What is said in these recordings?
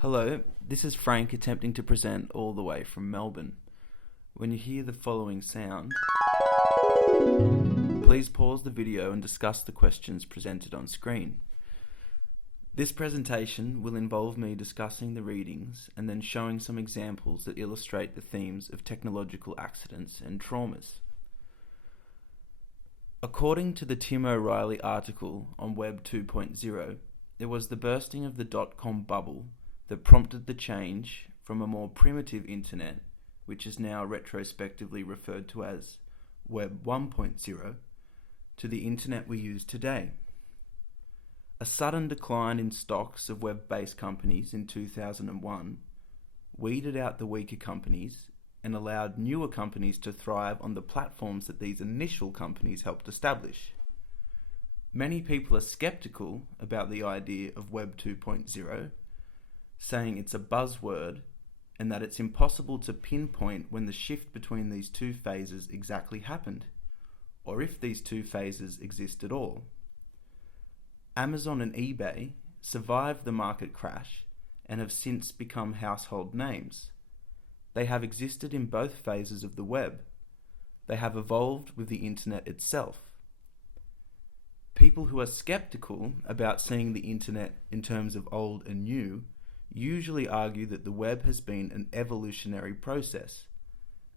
Hello, this is Frank attempting to present all the way from Melbourne. When you hear the following sound, please pause the video and discuss the questions presented on screen. This presentation will involve me discussing the readings and then showing some examples that illustrate the themes of technological accidents and traumas. According to the Tim O'Reilly article on Web 2.0, it was the bursting of the dot-com bubble that prompted the change from a more primitive internet, which is now retrospectively referred to as Web 1.0, to the internet we use today. A sudden decline in stocks of web-based companies in 2001 weeded out the weaker companies and allowed newer companies to thrive on the platforms that these initial companies helped establish. Many people are skeptical about the idea of Web 2.0, saying it's a buzzword and that it's impossible to pinpoint when the shift between these two phases exactly happened, or if these two phases exist at all. Amazon and eBay survived the market crash and have since become household names. They have existed in both phases of the web. They have evolved with the internet itself. People who are skeptical about seeing the internet in terms of old and new usually argue that the web has been an evolutionary process,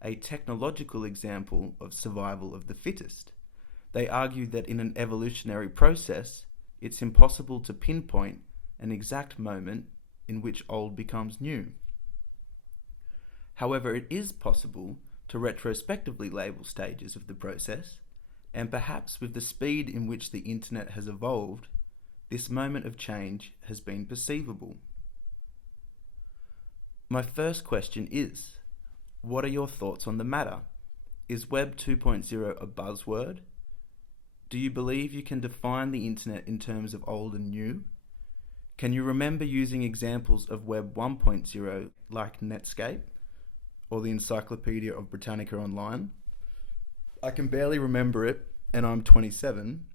a technological example of survival of the fittest. They argue that in an evolutionary process, it's impossible to pinpoint an exact moment in which old becomes new. However, it is possible to retrospectively label stages of the process, and perhaps with the speed in which the internet has evolved, this moment of change has been perceivable. My first question is, what are your thoughts on the matter? Is Web 2.0 a buzzword? Do you believe you can define the internet in terms of old and new? Can you remember using examples of Web 1.0 like Netscape or the Encyclopedia of Britannica Online? I can barely remember it, and I'm 27.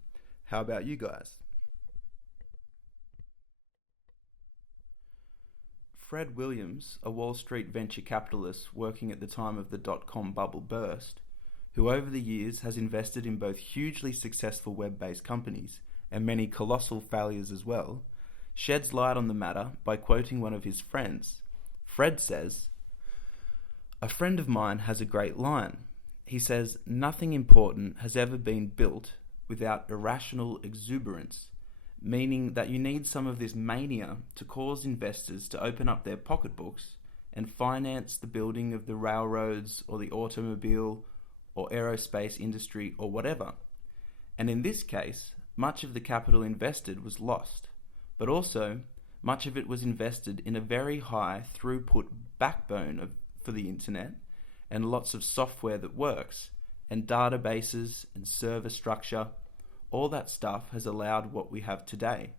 How about you guys? Fred Williams, a Wall Street venture capitalist working at the time of the dot-com bubble burst, who over the years has invested in both hugely successful web-based companies and many colossal failures as well, sheds light on the matter by quoting one of his friends. Fred says, "A friend of mine has a great line. He says, nothing important has ever been built without irrational exuberance, meaning that you need some of this mania to cause investors to open up their pocketbooks and finance the building of the railroads or the automobile or aerospace industry or whatever. And in this case, much of the capital invested was lost, but also much of it was invested in a very high throughput backbone for the internet and lots of software that works, and databases and server structure. All that stuff has allowed what we have today,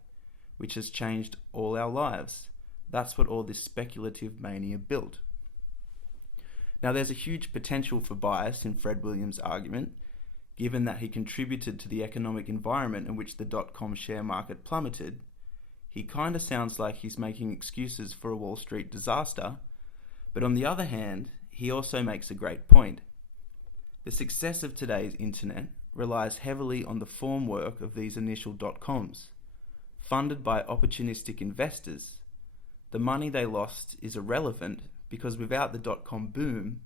which has changed all our lives. That's what all this speculative mania built." Now, there's a huge potential for bias in Fred Williams' argument, given that he contributed to the economic environment in which the dot-com share market plummeted. He kind of sounds like he's making excuses for a Wall Street disaster, but on the other hand, he also makes a great point. The success of today's internet relies heavily on the formwork of these initial dot-coms, funded by opportunistic investors. The money they lost is irrelevant because without the dot-com boom,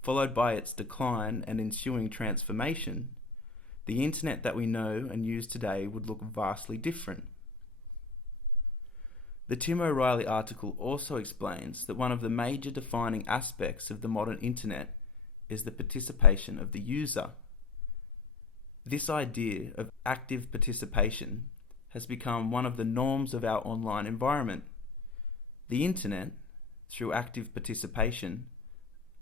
followed by its decline and ensuing transformation, the internet that we know and use today would look vastly different. The Tim O'Reilly article also explains that one of the major defining aspects of the modern internet is the participation of the user. This idea of active participation has become one of the norms of our online environment. The internet, through active participation,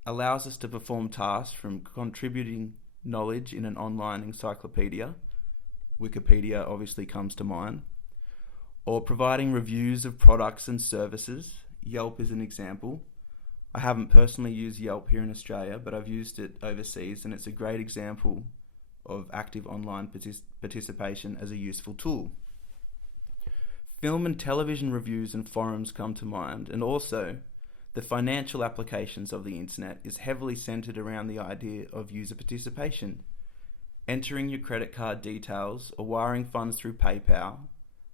allows us to perform tasks from contributing knowledge in an online encyclopedia, Wikipedia obviously comes to mind, or providing reviews of products and services. Yelp is an example. I haven't personally used Yelp here in Australia, but I've used it overseas, and it's a great example of active online participation as a useful tool. Film and television reviews and forums come to mind, and also the financial applications of the internet is heavily centered around the idea of user participation. Entering your credit card details or wiring funds through PayPal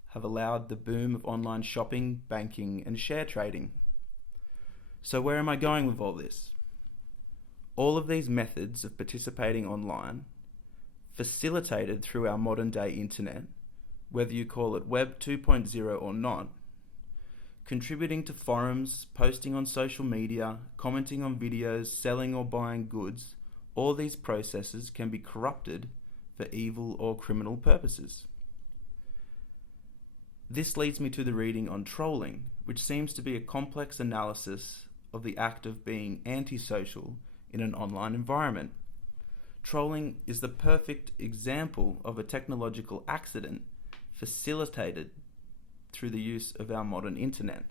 have allowed the boom of online shopping, banking, and share trading. So where am I going with all this? All of these methods of participating online, facilitated through our modern day internet, whether you call it Web 2.0 or not, contributing to forums, posting on social media, commenting on videos, selling or buying goods, all these processes can be corrupted for evil or criminal purposes. This leads me to the reading on trolling, which seems to be a complex analysis of the act of being antisocial in an online environment. Trolling is the perfect example of a technological accident facilitated through the use of our modern internet.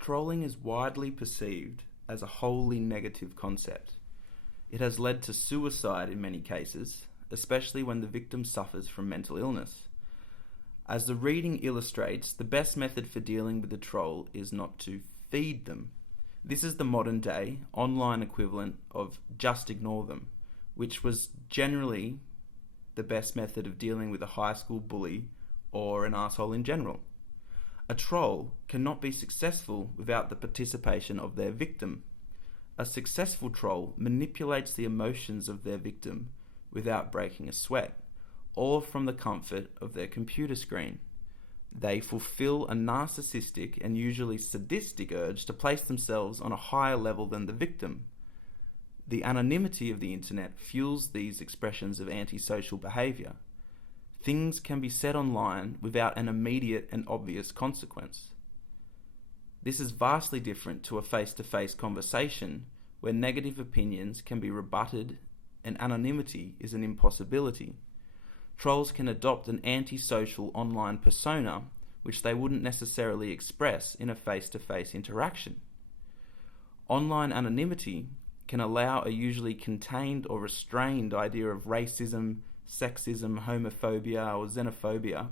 Trolling is widely perceived as a wholly negative concept. It has led to suicide in many cases, especially when the victim suffers from mental illness. As the reading illustrates, the best method for dealing with the troll is not to feed them. This is the modern day online equivalent of just ignore them, which was generally the best method of dealing with a high school bully or an asshole in general. A troll cannot be successful without the participation of their victim. A successful troll manipulates the emotions of their victim without breaking a sweat, or from the comfort of their computer screen. They fulfill a narcissistic and usually sadistic urge to place themselves on a higher level than the victim. The anonymity of the internet fuels these expressions of antisocial behavior. Things can be said online without an immediate and obvious consequence. This is vastly different to a face-to-face conversation where negative opinions can be rebutted and anonymity is an impossibility. Trolls can adopt an antisocial online persona which they wouldn't necessarily express in a face-to-face interaction. Online anonymity can allow a usually contained or restrained idea of racism, sexism, homophobia, or xenophobia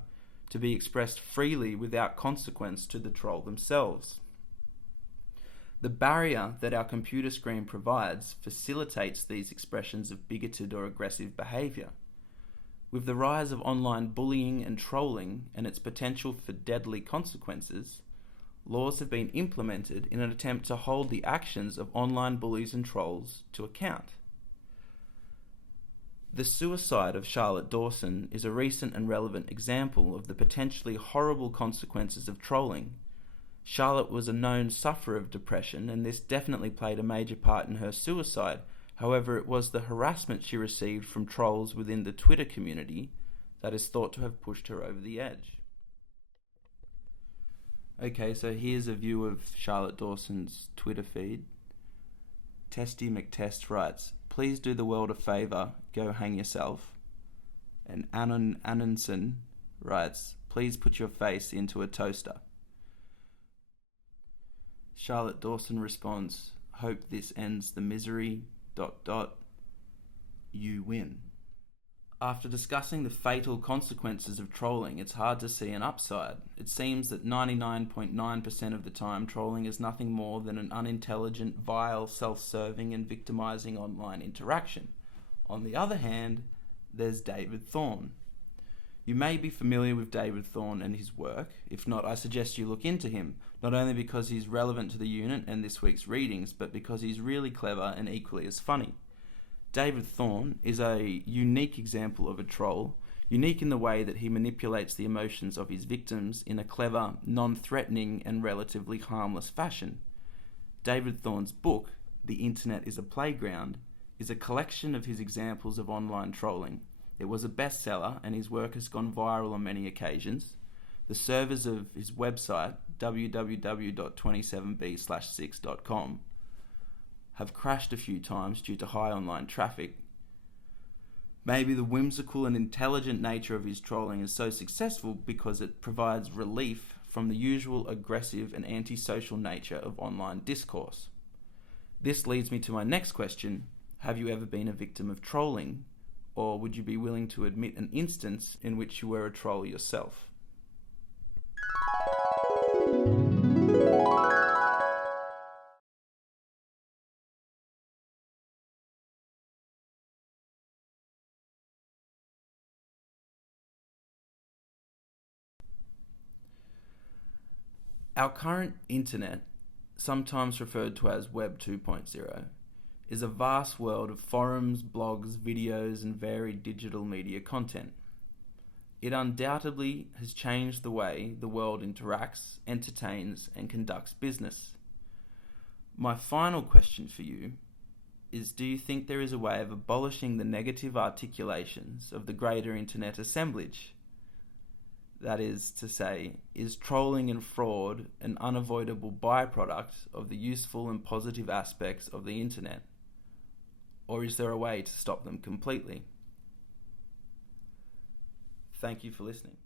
to be expressed freely without consequence to the troll themselves. The barrier that our computer screen provides facilitates these expressions of bigoted or aggressive behavior. With the rise of online bullying and trolling and its potential for deadly consequences, laws have been implemented in an attempt to hold the actions of online bullies and trolls to account. The suicide of Charlotte Dawson is a recent and relevant example of the potentially horrible consequences of trolling. Charlotte was a known sufferer of depression, and this definitely played a major part in her suicide. However, it was the harassment she received from trolls within the Twitter community that is thought to have pushed her over the edge. Okay, so here's a view of Charlotte Dawson's Twitter feed. Testy McTest writes, "Please do the world a favour, go hang yourself." And Anon Anonson writes, "Please put your face into a toaster." Charlotte Dawson responds, "Hope this ends the misery, ... you win." After discussing the fatal consequences of trolling, it's hard to see an upside. It seems that 99.9% of the time, trolling is nothing more than an unintelligent, vile, self-serving and victimizing online interaction. On the other hand, there's David Thorne. You may be familiar with David Thorne and his work. If not, I suggest you look into him, not only because he's relevant to the unit and this week's readings, but because he's really clever and equally as funny. David Thorne is a unique example of a troll, unique in the way that he manipulates the emotions of his victims in a clever, non-threatening and relatively harmless fashion. David Thorne's book, The Internet is a Playground, is a collection of his examples of online trolling. It was a bestseller and his work has gone viral on many occasions. The servers of his website, www.27b/6.com, have crashed a few times due to high online traffic. Maybe the whimsical and intelligent nature of his trolling is so successful because it provides relief from the usual aggressive and antisocial nature of online discourse. This leads me to my next question: have you ever been a victim of trolling, or would you be willing to admit an instance in which you were a troll yourself? Our current internet, sometimes referred to as Web 2.0, is a vast world of forums, blogs, videos, and varied digital media content. It undoubtedly has changed the way the world interacts, entertains, and conducts business. My final question for you is, do you think there is a way of abolishing the negative articulations of the greater internet assemblage? That is to say, is trolling and fraud an unavoidable byproduct of the useful and positive aspects of the internet? Or is there a way to stop them completely? Thank you for listening.